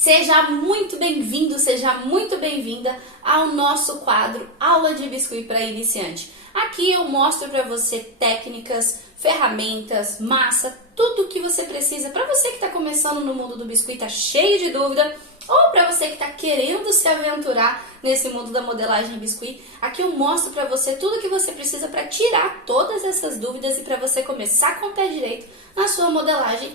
Seja muito bem-vindo, seja muito bem-vinda ao nosso quadro Aula de Biscuit para Iniciante. Aqui eu mostro para você técnicas, ferramentas, massa, tudo o que você precisa para você que está começando no mundo do biscuit, está cheio de dúvida, ou para você que está querendo se aventurar nesse mundo da modelagem biscuit. Aqui eu mostro para você tudo o que você precisa para tirar todas essas dúvidas e para você começar com o pé direito na sua modelagem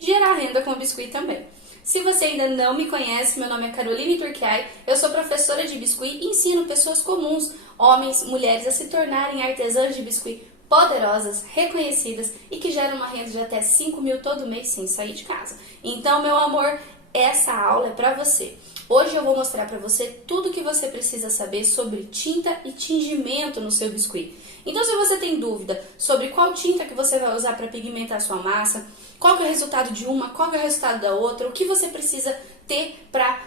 e gerar renda com o biscuit também. Se você ainda não me conhece, meu nome é Caroline Turchiai, eu sou professora de biscuit e ensino pessoas comuns, homens, mulheres, a se tornarem artesãs de biscuit poderosas, reconhecidas e que geram uma renda de até 5 mil todo mês sem sair de casa. Então, meu amor, essa aula é para você. Hoje eu vou mostrar para você tudo o que você precisa saber sobre tinta e tingimento no seu biscuit. Então, se você tem dúvida sobre qual tinta que você vai usar para pigmentar a sua massa, qual que é o resultado de uma, qual que é o resultado da outra, o que você precisa ter para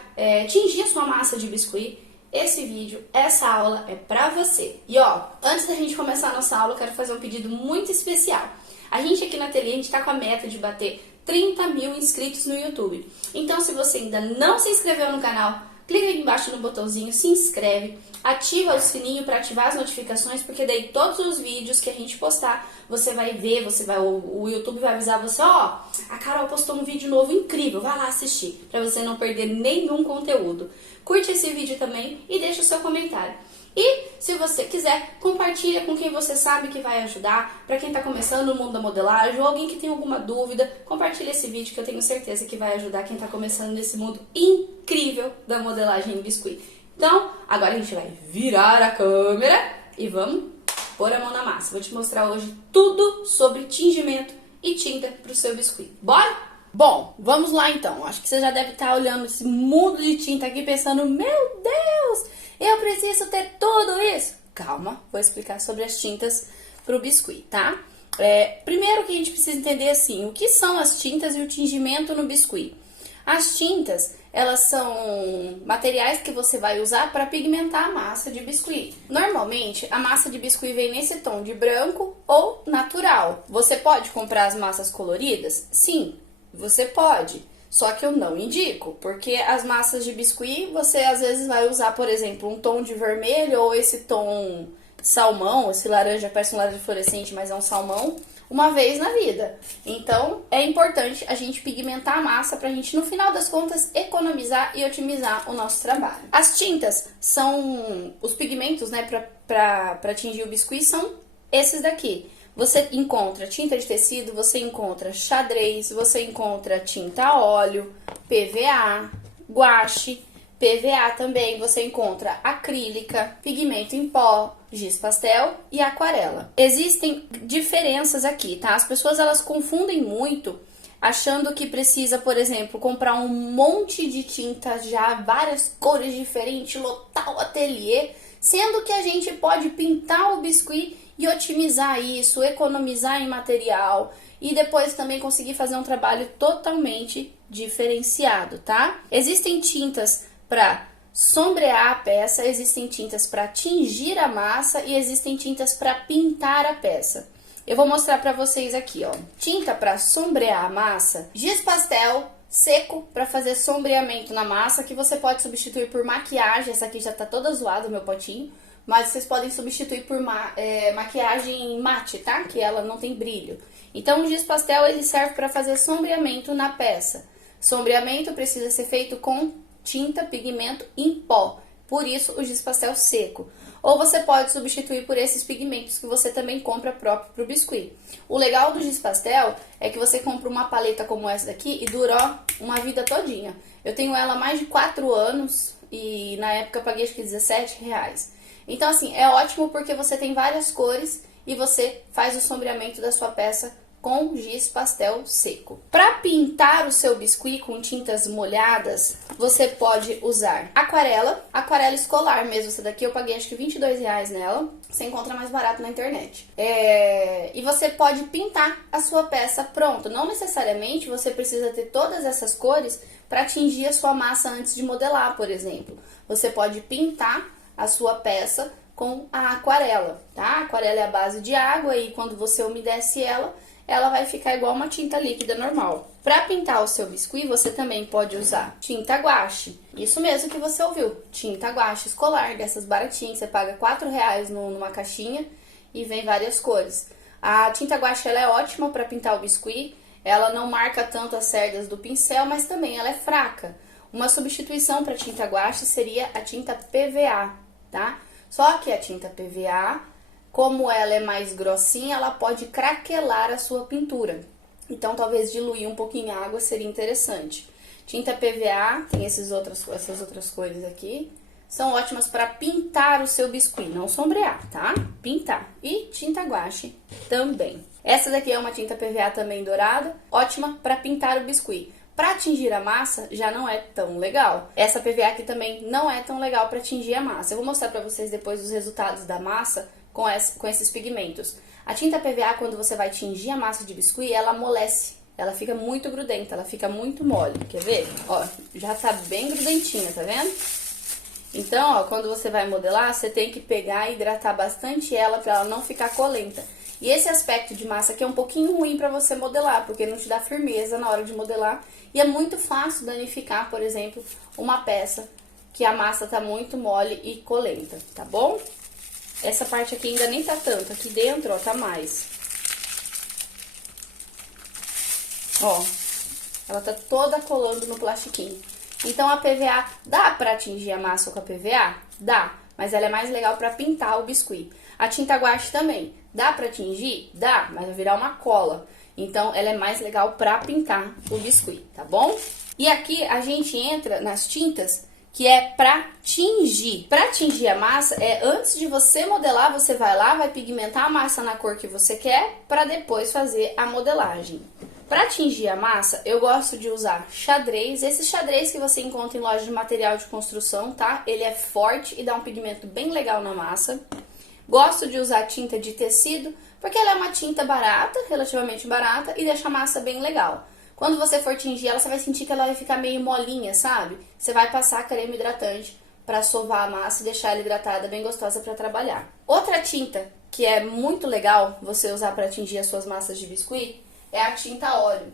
tingir a sua massa de biscuit, esse vídeo, essa aula é para você. E ó, antes da gente começar a nossa aula, eu quero fazer um pedido muito especial. A gente aqui na Ateliê, a gente está com a meta de bater 30 mil inscritos no YouTube. Então, se você ainda não se inscreveu no canal, clica aqui embaixo no botãozinho, se inscreve, ativa o sininho para ativar as notificações, porque daí todos os vídeos que a gente postar, você vai ver, o YouTube vai avisar você, ó, a Carol postou um vídeo novo incrível, vai lá assistir, para você não perder nenhum conteúdo. Curte esse vídeo também e deixa o seu comentário. E, se você quiser, compartilha com quem você sabe que vai ajudar, para quem está começando no mundo da modelagem ou alguém que tem alguma dúvida, compartilha esse vídeo que eu tenho certeza que vai ajudar quem está começando nesse mundo incrível da modelagem em biscuit. Então, agora a gente vai virar a câmera e vamos pôr a mão na massa. Vou te mostrar hoje tudo sobre tingimento e tinta para o seu biscuit. Bora? Bom, vamos lá então. Acho que você já deve estar olhando esse mundo de tinta aqui pensando, meu Deus, eu preciso ter tudo isso. Calma, vou explicar sobre as tintas para o biscuit, tá? Primeiro que a gente precisa entender assim, o que são as tintas e o tingimento no biscuit. As tintas, elas são materiais que você vai usar para pigmentar a massa de biscuit. Normalmente, a massa de biscuit vem nesse tom de branco ou natural. Você pode comprar as massas coloridas? Sim, você pode. Só que eu não indico, porque as massas de biscuit, você às vezes vai usar, por exemplo, um tom de vermelho ou esse tom salmão, esse laranja, parece um laranja fluorescente, mas é um salmão, uma vez na vida. Então, é importante a gente pigmentar a massa pra gente, no final das contas, economizar e otimizar o nosso trabalho. As tintas são, os pigmentos, né, pra atingir o biscuit são esses daqui. Você encontra tinta de tecido, você encontra xadrez, você encontra tinta a óleo, PVA, guache, PVA também, você encontra acrílica, pigmento em pó, giz pastel e aquarela. Existem diferenças aqui, tá? As pessoas elas confundem muito, achando que precisa, por exemplo, comprar um monte de tinta já, várias cores diferentes, lotar o ateliê, sendo que a gente pode pintar o biscuit e otimizar isso, economizar em material e depois também conseguir fazer um trabalho totalmente diferenciado, tá? Existem tintas para sombrear a peça, existem tintas para tingir a massa e existem tintas para pintar a peça. Eu vou mostrar para vocês aqui, ó. Tinta para sombrear a massa, giz pastel seco para fazer sombreamento na massa, que você pode substituir por maquiagem. Essa aqui já tá toda zoada, o meu potinho. Mas vocês podem substituir por maquiagem mate, tá? Que ela não tem brilho. Então, o giz pastel, ele serve para fazer sombreamento na peça. Sombreamento precisa ser feito com tinta, pigmento em pó. Por isso, o giz pastel seco. Ou você pode substituir por esses pigmentos que você também compra próprio para o biscuit. O legal do giz pastel é que você compra uma paleta como essa daqui e dura, ó, uma vida todinha. Eu tenho ela há mais de 4 anos e na época eu paguei acho que R$17. Então, assim, é ótimo porque você tem várias cores e você faz o sombreamento da sua peça com giz pastel seco. Para pintar o seu biscuit com tintas molhadas, você pode usar aquarela escolar mesmo. Essa daqui eu paguei acho que R$22 nela. Você encontra mais barato na internet. E você pode pintar a sua peça pronta. Não necessariamente você precisa ter todas essas cores para atingir a sua massa antes de modelar, por exemplo. Você pode pintar a sua peça com a aquarela, tá? A aquarela é a base de água e quando você umedece ela, ela vai ficar igual uma tinta líquida normal. Para pintar o seu biscuit, você também pode usar tinta guache. Isso mesmo que você ouviu, tinta guache escolar, dessas baratinhas, você paga R$ 4 numa caixinha e vem várias cores. A tinta guache ela é ótima para pintar o biscuit, ela não marca tanto as cerdas do pincel, mas também ela é fraca. Uma substituição para tinta guache seria a tinta PVA, tá? Só que a tinta PVA, como ela é mais grossinha, ela pode craquelar a sua pintura. Então, talvez diluir um pouquinho a água seria interessante. Tinta PVA, tem essas outras cores aqui, são ótimas para pintar o seu biscuit, não sombrear, tá? Pintar. E tinta guache também. Essa daqui é uma tinta PVA também dourada, ótima para pintar o biscuit. Para tingir a massa, já não é tão legal. Essa PVA aqui também não é tão legal para tingir a massa. Eu vou mostrar para vocês depois os resultados da massa com esses pigmentos. A tinta PVA, quando você vai tingir a massa de biscuit, ela amolece. Ela fica muito grudenta, ela fica muito mole. Quer ver? Ó, já tá bem grudentinha, tá vendo? Então, ó, quando você vai modelar, você tem que pegar e hidratar bastante ela para ela não ficar colenta. E esse aspecto de massa aqui é um pouquinho ruim para você modelar, porque não te dá firmeza na hora de modelar. E é muito fácil danificar, por exemplo, uma peça que a massa tá muito mole e colenta, tá bom? Essa parte aqui ainda nem tá tanto, aqui dentro, ó, tá mais. Ó, ela tá toda colando no plastiquinho. Então, a PVA, dá pra atingir a massa com a PVA? Dá, mas ela é mais legal pra pintar o biscuit. A tinta guache também, dá pra atingir? Dá, mas vai virar uma cola. Então, ela é mais legal pra pintar o biscuit, tá bom? E aqui, a gente entra nas tintas que é pra tingir. Pra tingir a massa, antes de você modelar, você vai lá, vai pigmentar a massa na cor que você quer, pra depois fazer a modelagem. Para tingir a massa, eu gosto de usar xadrez. Esse xadrez que você encontra em loja de material de construção, tá? Ele é forte e dá um pigmento bem legal na massa. Gosto de usar tinta de tecido, porque ela é uma tinta barata, relativamente barata, e deixa a massa bem legal. Quando você for tingir ela, você vai sentir que ela vai ficar meio molinha, sabe? Você vai passar creme hidratante para sovar a massa e deixar ela hidratada, bem gostosa para trabalhar. Outra tinta que é muito legal você usar para tingir as suas massas de biscuit é a tinta óleo.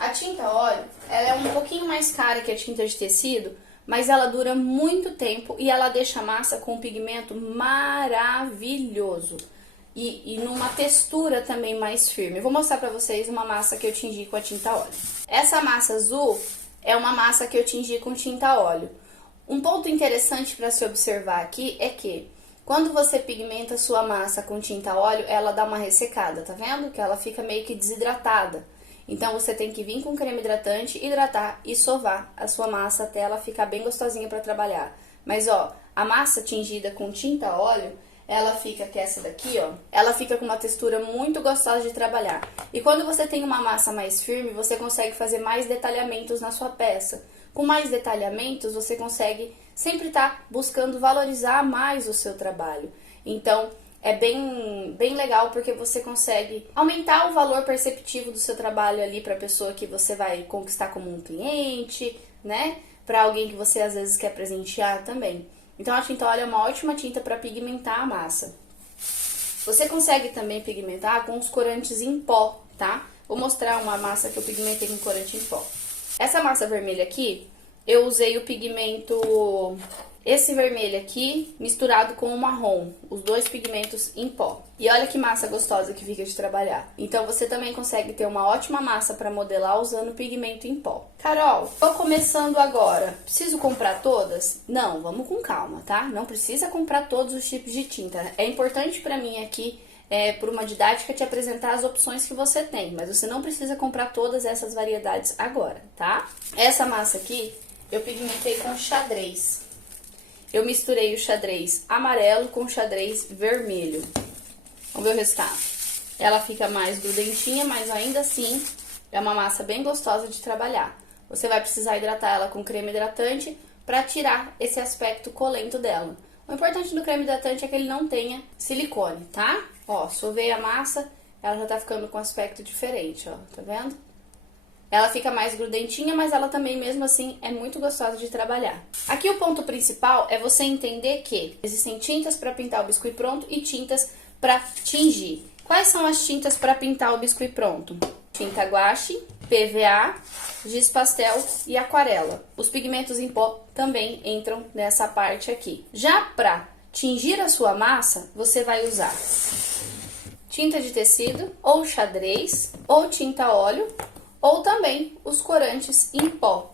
A tinta óleo, ela é um pouquinho mais cara que a tinta de tecido, mas ela dura muito tempo e ela deixa a massa com um pigmento maravilhoso. E numa textura também mais firme. Eu vou mostrar pra vocês uma massa que eu tingi com a tinta óleo. Essa massa azul é uma massa que eu tingi com tinta óleo. Um ponto interessante para se observar aqui é que quando você pigmenta sua massa com tinta óleo, ela dá uma ressecada, tá vendo? Que ela fica meio que desidratada. Então, você tem que vir com creme hidratante, hidratar e sovar a sua massa até ela ficar bem gostosinha para trabalhar. Mas, ó, a massa tingida com tinta óleo, ela fica, que é essa daqui, ó, ela fica com uma textura muito gostosa de trabalhar. E quando você tem uma massa mais firme, você consegue fazer mais detalhamentos na sua peça. Com mais detalhamentos, você consegue sempre estar buscando valorizar mais o seu trabalho. Então, é bem legal porque você consegue aumentar o valor perceptivo do seu trabalho ali para a pessoa que você vai conquistar como um cliente, né? Para alguém que você às vezes quer presentear também. Então, a tinta óleo é uma ótima tinta para pigmentar a massa. Você consegue também pigmentar com os corantes em pó, tá? Vou mostrar uma massa que eu pigmentei com corante em pó. Essa massa vermelha aqui, eu usei o pigmento, esse vermelho aqui, misturado com o marrom, os dois pigmentos em pó. E olha que massa gostosa que fica de trabalhar. Então, você também consegue ter uma ótima massa para modelar usando pigmento em pó. Carol, tô começando agora, preciso comprar todas? Não, vamos com calma, tá? Não precisa comprar todos os tipos de tinta. É importante para mim aqui, por uma didática, te apresentar as opções que você tem. Mas você não precisa comprar todas essas variedades agora, tá? Essa massa aqui, eu pigmentei com xadrez. Eu misturei o xadrez amarelo com o xadrez vermelho. Vamos ver o resultado. Ela fica mais grudentinha, mas ainda assim é uma massa bem gostosa de trabalhar. Você vai precisar hidratar ela com creme hidratante para tirar esse aspecto colento dela. O importante do creme hidratante é que ele não tenha silicone, tá? Ó, sovei a massa, ela já tá ficando com um aspecto diferente, ó, tá vendo? Ela fica mais grudentinha, mas ela também, mesmo assim, é muito gostosa de trabalhar. Aqui o ponto principal é você entender que existem tintas para pintar o biscuit pronto e tintas para tingir. Quais são as tintas para pintar o biscuit pronto? Tinta guache, PVA, giz pastel e aquarela. Os pigmentos em pó também entram nessa parte aqui. Já para tingir a sua massa, você vai usar tinta de tecido, ou xadrez, ou tinta óleo, ou também os corantes em pó.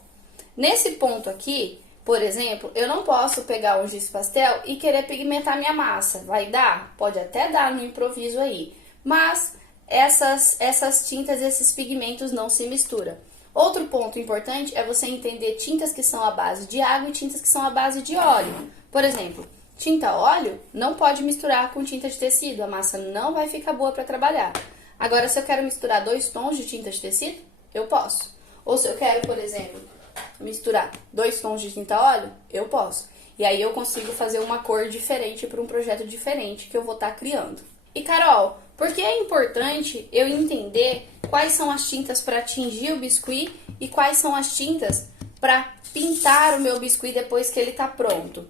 Nesse ponto aqui, por exemplo, eu não posso pegar um giz pastel e querer pigmentar minha massa. Vai dar? Pode até dar no improviso aí, mas essas tintas, esses pigmentos não se misturam. Outro ponto importante é você entender tintas que são à base de água e tintas que são à base de óleo. Por exemplo, tinta óleo não pode misturar com tinta de tecido, a massa não vai ficar boa para trabalhar. Agora, se eu quero misturar 2 tons de tinta de tecido, eu posso. Ou se eu quero, por exemplo, misturar 2 tons de tinta óleo, eu posso. E aí eu consigo fazer uma cor diferente para um projeto diferente que eu vou estar criando. E Carol, por que é importante eu entender quais são as tintas para tingir o biscuit e quais são as tintas para pintar o meu biscuit depois que ele está pronto?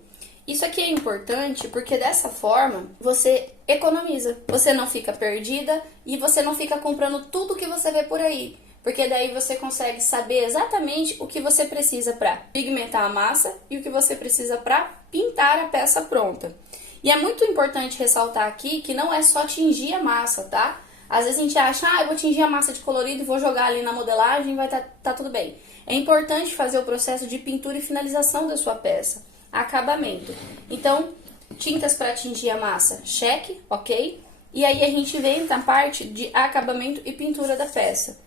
Isso aqui é importante porque dessa forma você economiza, você não fica perdida e você não fica comprando tudo que você vê por aí. Porque daí você consegue saber exatamente o que você precisa para pigmentar a massa e o que você precisa para pintar a peça pronta. E é muito importante ressaltar aqui que não é só tingir a massa, tá? Às vezes a gente acha, eu vou tingir a massa de colorido e vou jogar ali na modelagem e vai tá tudo bem. É importante fazer o processo de pintura e finalização da sua peça, acabamento. Então, tintas para tingir a massa, cheque, ok? E aí a gente vem na parte de acabamento e pintura da peça.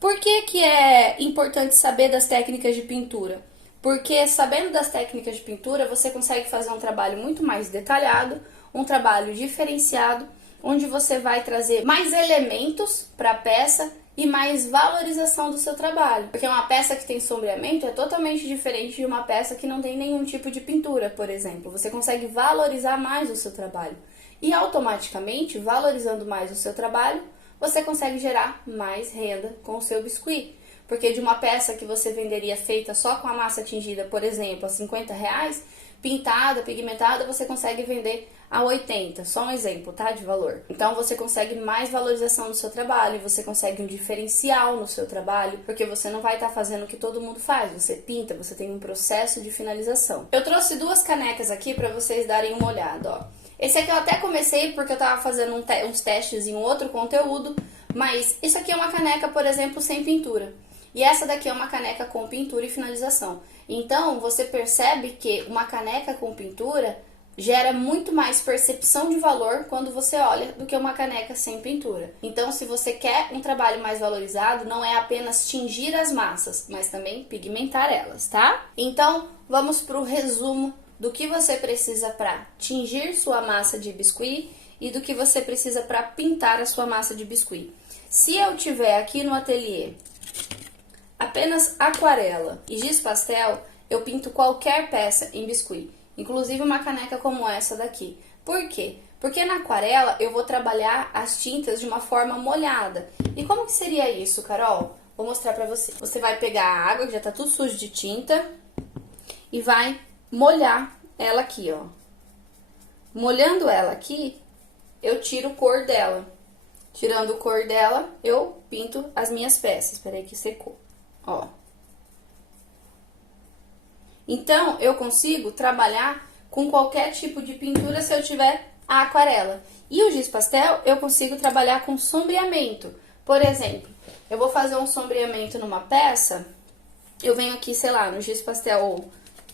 Por que é importante saber das técnicas de pintura? Porque sabendo das técnicas de pintura, você consegue fazer um trabalho muito mais detalhado, um trabalho diferenciado, onde você vai trazer mais elementos para a peça e mais valorização do seu trabalho. Porque uma peça que tem sombreamento é totalmente diferente de uma peça que não tem nenhum tipo de pintura, por exemplo. Você consegue valorizar mais o seu trabalho. E automaticamente, valorizando mais o seu trabalho, você consegue gerar mais renda com o seu biscuit. Porque de uma peça que você venderia feita só com a massa tingida, por exemplo, a R$50, pintada, pigmentada, você consegue vender a 80, só um exemplo, tá, de valor. Então você consegue mais valorização no seu trabalho, você consegue um diferencial no seu trabalho, porque você não vai estar fazendo o que todo mundo faz, você pinta, você tem um processo de finalização. Eu trouxe 2 canecas aqui para vocês darem uma olhada, ó. Esse aqui eu até comecei porque eu tava fazendo uns testes em outro conteúdo, mas isso aqui é uma caneca, por exemplo, sem pintura. E essa daqui é uma caneca com pintura e finalização. Então, você percebe que uma caneca com pintura gera muito mais percepção de valor quando você olha do que uma caneca sem pintura. Então, se você quer um trabalho mais valorizado, não é apenas tingir as massas, mas também pigmentar elas, tá? Então, vamos para o resumo do que você precisa para tingir sua massa de biscuit e do que você precisa para pintar a sua massa de biscuit. Se eu tiver aqui no ateliê apenas aquarela e giz pastel, eu pinto qualquer peça em biscuit, inclusive uma caneca como essa daqui. Por quê? Porque na aquarela eu vou trabalhar as tintas de uma forma molhada. E como que seria isso, Carol? Vou mostrar pra você. Você vai pegar a água, que já tá tudo sujo de tinta, e vai molhar ela aqui, ó. Molhando ela aqui, eu tiro cor dela. Tirando cor dela, eu pinto as minhas peças. Espera aí que secou. Ó. Então, eu consigo trabalhar com qualquer tipo de pintura se eu tiver a aquarela. E o giz pastel, eu consigo trabalhar com sombreamento. Por exemplo, eu vou fazer um sombreamento numa peça, eu venho aqui, sei lá, no giz pastel, ou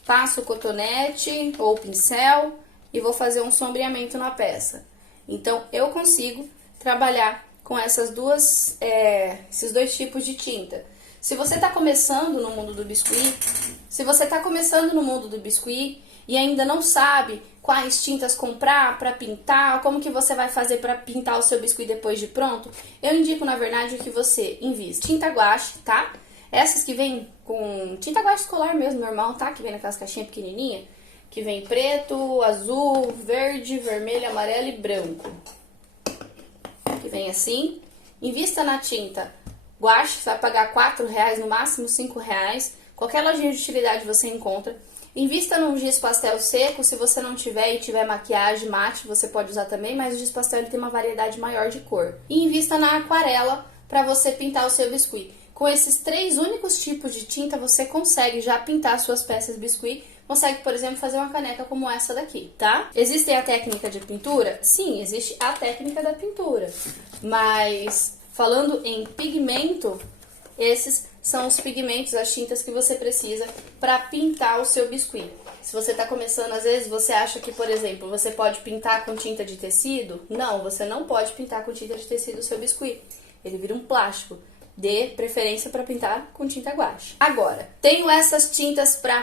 passo o cotonete ou pincel e vou fazer um sombreamento na peça. Então, eu consigo trabalhar com esses 2 tipos de tinta. Se você está começando no mundo do biscuit, e ainda não sabe quais tintas comprar para pintar, como que você vai fazer para pintar o seu biscuit depois de pronto, eu indico, na verdade, que você invista tinta guache, tá? Essas que vem com tinta guache escolar mesmo, normal, tá? Que vem naquelas caixinhas pequenininhas, que vem preto, azul, verde, vermelho, amarelo e branco. Que vem assim. Invista na tinta guache, você vai pagar R$4, no máximo R$5. Qualquer lojinha de utilidade você encontra. Invista num giz pastel seco, se você não tiver e tiver maquiagem mate, você pode usar também, mas o giz pastel ele tem uma variedade maior de cor. E invista na aquarela para você pintar o seu biscuit. Com esses 3 únicos tipos de tinta, você consegue já pintar suas peças biscuit. Consegue, por exemplo, fazer uma caneca como essa daqui, tá? Existe a técnica de pintura? Sim, existe a técnica da pintura. Mas, falando em pigmento, esses são os pigmentos, as tintas que você precisa para pintar o seu biscuit. Se você está começando, às vezes, você acha que, por exemplo, você pode pintar com tinta de tecido? Não, você não pode pintar com tinta de tecido o seu biscuit. Ele vira um plástico. Dê preferência para pintar com tinta guache. Agora, tenho essas tintas para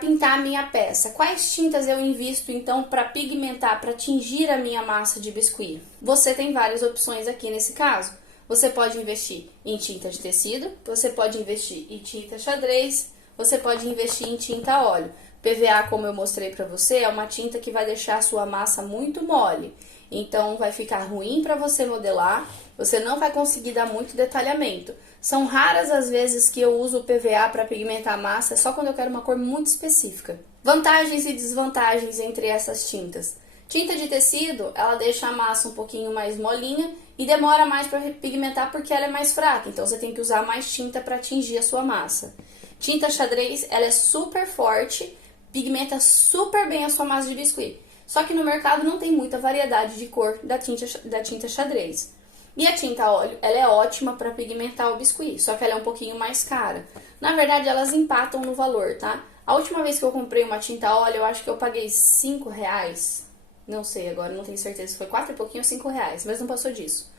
pintar a minha peça. Quais tintas eu invisto então para pigmentar, para tingir a minha massa de biscuit? Você tem várias opções aqui nesse caso. Você pode investir em tinta de tecido, você pode investir em tinta xadrez, você pode investir em tinta óleo. PVA, como eu mostrei para você, é uma tinta que vai deixar a sua massa muito mole. Então, vai ficar ruim para você modelar, você não vai conseguir dar muito detalhamento. São raras as vezes que eu uso o PVA para pigmentar a massa, é só quando eu quero uma cor muito específica. Vantagens e desvantagens entre essas tintas. Tinta de tecido, ela deixa a massa um pouquinho mais molinha e demora mais para pigmentar porque ela é mais fraca, então você tem que usar mais tinta para atingir a sua massa. Tinta xadrez, ela é super forte, pigmenta super bem a sua massa de biscuit. Só que no mercado não tem muita variedade de cor da tinta xadrez. E a tinta óleo, ela é ótima para pigmentar o biscuit, só que ela é um pouquinho mais cara. Na verdade, elas empatam no valor, tá? A última vez que eu comprei uma tinta óleo, eu acho que eu paguei R$5. Não sei agora, não tenho certeza se foi 4 e pouquinho ou R$5, mas não passou disso.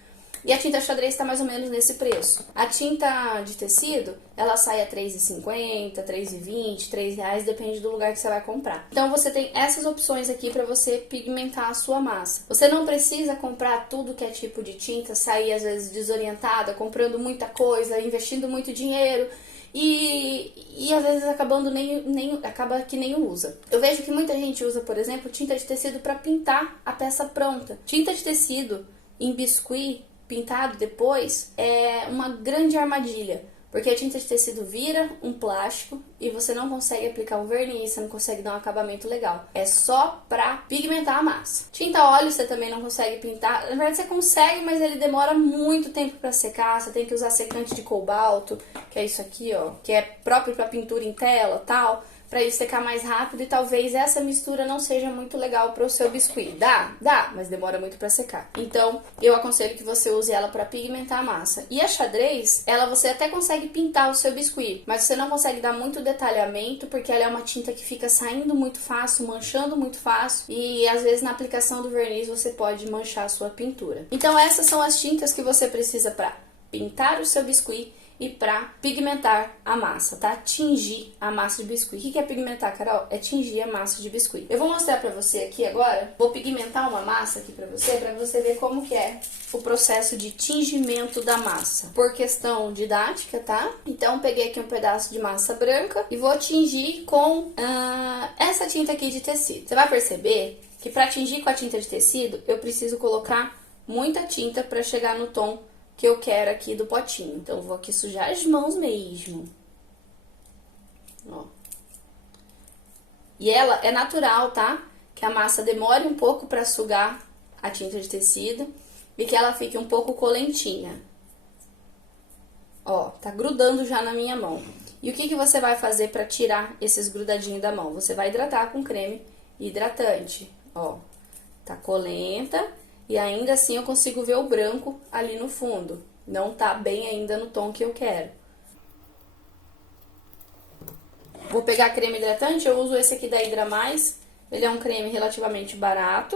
E a tinta xadrez está mais ou menos nesse preço. A tinta de tecido, ela sai a R$3,50, R$3,20, R$3, depende do lugar que você vai comprar. Então você tem essas opções aqui para você pigmentar a sua massa. Você não precisa comprar tudo que é tipo de tinta, sair às vezes desorientada, comprando muita coisa, investindo muito dinheiro e às vezes acaba que nem usa. Eu vejo que muita gente usa, por exemplo, tinta de tecido para pintar a peça pronta. Tinta de tecido em biscuit pintado depois é uma grande armadilha, porque a tinta de tecido vira um plástico e você não consegue aplicar um verniz, você não consegue dar um acabamento legal. É só pra pigmentar a massa. Tinta óleo você também não consegue pintar. Na verdade você consegue, mas ele demora muito tempo pra secar. Você tem que usar secante de cobalto, que é isso aqui, ó, que é próprio pra pintura em tela, tal, para ele secar mais rápido, e talvez essa mistura não seja muito legal para o seu biscuit. Dá, mas demora muito para secar. Então, eu aconselho que você use ela para pigmentar a massa. E a xadrez, ela você até consegue pintar o seu biscuit, mas você não consegue dar muito detalhamento, porque ela é uma tinta que fica saindo muito fácil, manchando muito fácil, e às vezes na aplicação do verniz você pode manchar a sua pintura. Então, essas são as tintas que você precisa para pintar o seu biscuit e para pigmentar a massa, tá? Tingir a massa de biscuit. O que é pigmentar, Carol? É tingir a massa de biscuit. Eu vou mostrar pra você aqui agora, vou pigmentar uma massa aqui pra você ver como que é o processo de tingimento da massa. Por questão didática, tá? Então, peguei aqui um pedaço de massa branca e vou tingir com essa tinta aqui de tecido. Você vai perceber que para tingir com a tinta de tecido, eu preciso colocar muita tinta para chegar no tom que eu quero aqui do potinho. Então, eu vou aqui sujar as mãos mesmo. Ó. E ela é natural, tá? Que a massa demore um pouco para sugar a tinta de tecido e que ela fique um pouco colentinha. Ó, tá grudando já na minha mão. E o que você vai fazer para tirar esses grudadinhos da mão? Você vai hidratar com creme hidratante. Ó, tá colenta. E ainda assim eu consigo ver o branco ali no fundo. Não tá bem ainda no tom que eu quero. Vou pegar creme hidratante, eu uso esse aqui da Hydra Mais. Ele é um creme relativamente barato.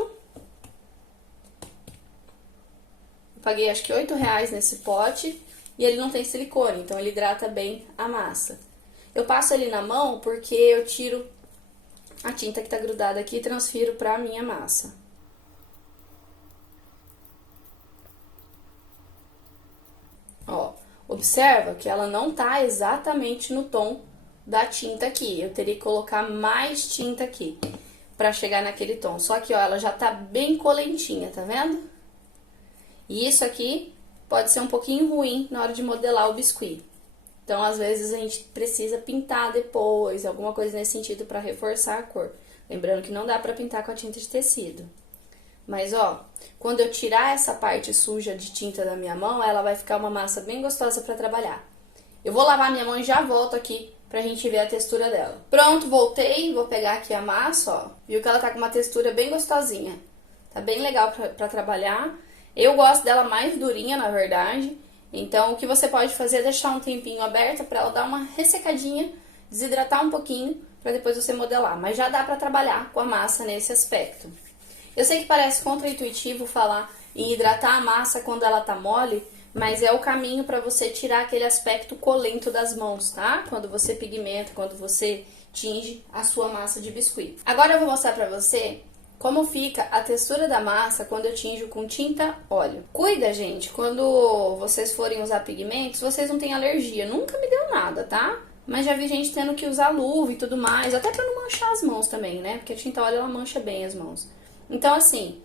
Eu paguei acho que R$8 nesse pote. E ele não tem silicone, então ele hidrata bem a massa. Eu passo ele na mão porque eu tiro a tinta que tá grudada aqui e transfiro pra minha massa. Ó, observa que ela não tá exatamente no tom da tinta aqui. Eu teria que colocar mais tinta aqui pra chegar naquele tom. Só que, ó, ela já tá bem colentinha, tá vendo? E isso aqui pode ser um pouquinho ruim na hora de modelar o biscuit. Então, às vezes, a gente precisa pintar depois, alguma coisa nesse sentido pra reforçar a cor. Lembrando que não dá pra pintar com a tinta de tecido. Mas, ó, quando eu tirar essa parte suja de tinta da minha mão, ela vai ficar uma massa bem gostosa pra trabalhar. Eu vou lavar minha mão e já volto aqui pra gente ver a textura dela. Pronto, voltei. Vou pegar aqui a massa, ó. Viu que ela tá com uma textura bem gostosinha. Tá bem legal pra trabalhar. Eu gosto dela mais durinha, na verdade. Então, o que você pode fazer é deixar um tempinho aberto pra ela dar uma ressecadinha, desidratar um pouquinho, pra depois você modelar. Mas já dá pra trabalhar com a massa nesse aspecto. Eu sei que parece contraintuitivo falar em hidratar a massa quando ela tá mole, mas é o caminho para você tirar aquele aspecto colento das mãos, tá? Quando você pigmenta, quando você tinge a sua massa de biscuit. Agora eu vou mostrar para você como fica a textura da massa quando eu tinjo com tinta óleo. Cuida, gente, quando vocês forem usar pigmentos, vocês não têm alergia. Nunca me deu nada, tá? Mas já vi gente tendo que usar luva e tudo mais, até para não manchar as mãos também, né? Porque a tinta óleo ela mancha bem as mãos. Então, assim,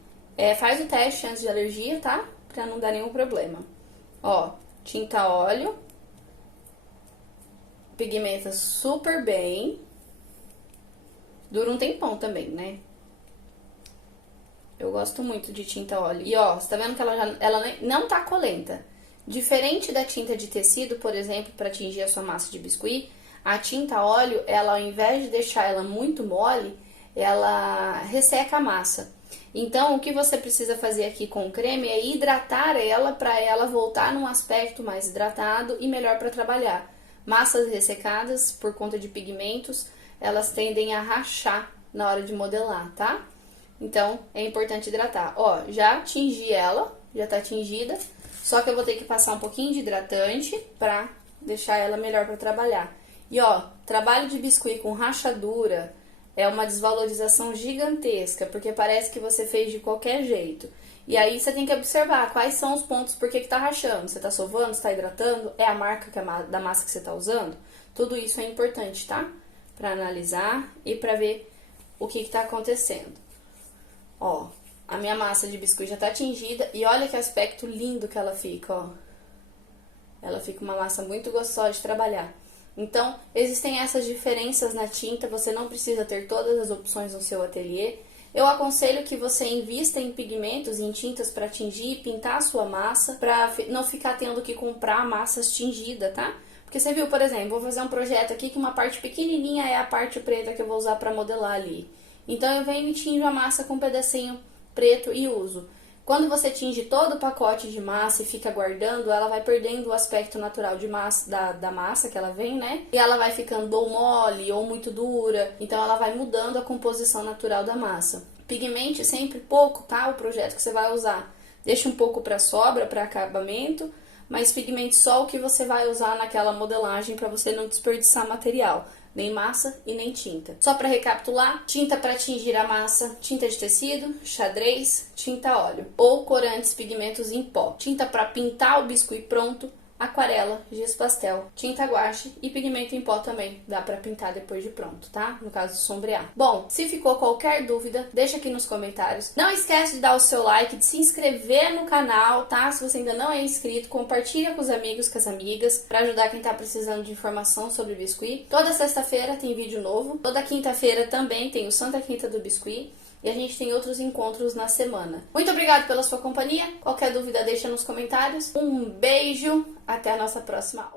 faz o teste antes de alergia, tá? Pra não dar nenhum problema. Ó, tinta óleo. Pigmenta super bem. Dura um tempão também, né? Eu gosto muito de tinta óleo. E ó, você tá vendo que ela não tá colenta. Diferente da tinta de tecido, por exemplo, para tingir a sua massa de biscuit, a tinta óleo, ela ao invés de deixar ela muito mole, ela resseca a massa. Então, o que você precisa fazer aqui com o creme é hidratar ela para ela voltar num aspecto mais hidratado e melhor para trabalhar. Massas ressecadas, por conta de pigmentos, elas tendem a rachar na hora de modelar, tá? Então, é importante hidratar. Ó, já tingi ela, já tá tingida, só que eu vou ter que passar um pouquinho de hidratante pra deixar ela melhor para trabalhar. E ó, trabalho de biscuit com rachadura é uma desvalorização gigantesca, porque parece que você fez de qualquer jeito. E aí você tem que observar quais são os pontos por que tá rachando. Você tá sovando, você tá hidratando, é a marca da massa que você tá usando? Tudo isso é importante, tá? Pra analisar e pra ver o que tá acontecendo. Ó, a minha massa de biscuit já tá tingida e olha que aspecto lindo que ela fica, ó. Ela fica uma massa muito gostosa de trabalhar. Então, existem essas diferenças na tinta, você não precisa ter todas as opções no seu ateliê. Eu aconselho que você invista em pigmentos, em tintas para tingir e pintar a sua massa, para não ficar tendo que comprar massas tingidas, tá? Porque você viu, por exemplo, vou fazer um projeto aqui que uma parte pequenininha é a parte preta que eu vou usar para modelar ali. Então, eu venho e tinjo a massa com um pedacinho preto e uso. Quando você tinge todo o pacote de massa e fica guardando, ela vai perdendo o aspecto natural de massa, da massa que ela vem, né? E ela vai ficando ou mole ou muito dura, então ela vai mudando a composição natural da massa. Pigmente sempre pouco, tá? O projeto que você vai usar. Deixa um pouco para sobra, para acabamento, mas pigmente só o que você vai usar naquela modelagem para você não desperdiçar material. Nem massa e nem tinta. Só para recapitular, tinta para tingir a massa, tinta de tecido, xadrez, tinta óleo. Ou corantes, pigmentos em pó. Tinta para pintar o biscuit pronto, aquarela, giz pastel, tinta guache e pigmento em pó também. Dá para pintar depois de pronto, tá? No caso de sombrear. Bom, se ficou qualquer dúvida, deixa aqui nos comentários. Não esquece de dar o seu like, de se inscrever no canal, tá? Se você ainda não é inscrito, compartilha com os amigos, com as amigas, para ajudar quem tá precisando de informação sobre biscuit. Toda sexta-feira tem vídeo novo. Toda quinta-feira também tem o Santa Quinta do Biscuit. E a gente tem outros encontros na semana. Muito obrigada pela sua companhia. Qualquer dúvida, deixa nos comentários. Um beijo. Até a nossa próxima aula.